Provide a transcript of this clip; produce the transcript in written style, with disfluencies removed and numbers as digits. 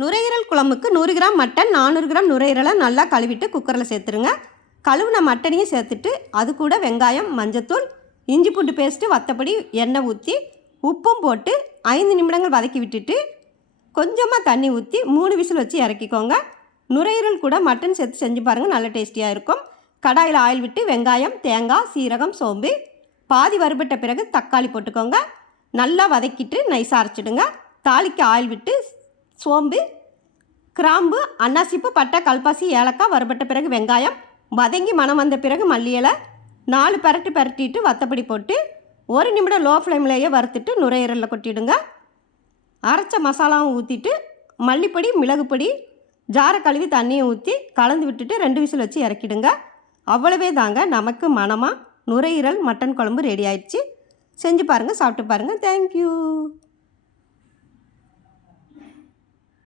நுரையீரல் குழம்புக்கு 100 gram mutton, 400 gram நுரையீரலை நல்லா கழுவிட்டு குக்கரில் சேர்த்துருங்க. கழுவின மட்டனையும் சேர்த்துட்டு அது கூட வெங்காயம், மஞ்சத்தூள், இஞ்சி பூண்டு பேஸ்ட்டு, வத்தப்பொடி, எண்ணெய் ஊற்றி உப்பும் போட்டு 5 நிமிடங்கள் வதக்கி விட்டுட்டு கொஞ்சமாக தண்ணி ஊற்றி 3 விசில் வச்சு இறக்கிக்கோங்க. நுரையீரல் கூட மட்டன் சேர்த்து செஞ்சு பாருங்கள், நல்ல டேஸ்டியாக இருக்கும். கடாயில் ஆயில் விட்டு வெங்காயம், தேங்காய், சீரகம், சோம்பு பாதி வறுபட்ட பிறகு தக்காளி போட்டுக்கோங்க. நல்லா வதக்கிட்டு நைஸாக அரைச்சிடுங்க. தாளிக்கு ஆயில் விட்டு சோம்பு, கிராம்பு, அன்னாசிப்பு, பட்டை, கல்பாசி, ஏலக்காய் வறுபட்ட பிறகு வெங்காயம் வதங்கி மணம் வந்த பிறகு மல்லி இலை 4 பரட்டிட்டு வத்தப்பொடி போட்டு 1 நிமிடம் லோ ஃப்ளேம்லேயே வறுத்துட்டு நுரையீரலில் கொட்டிடுங்க. அரைச்ச மசாலாவும் ஊற்றிட்டு மல்லிப்பொடி, மிளகுப்பொடி, ஜாரை கழுவி தண்ணியை ஊற்றி கலந்து விட்டுட்டு 2 விசில் வச்சு இறக்கிடுங்க. அவ்வளவே தாங்க, நமக்கு மணமாக நுரையீரல் மட்டன் குழம்பு ரெடி ஆயிடுச்சு. செஞ்சு பாருங்கள், சாப்பிட்டு பாருங்கள். தேங்க்யூ.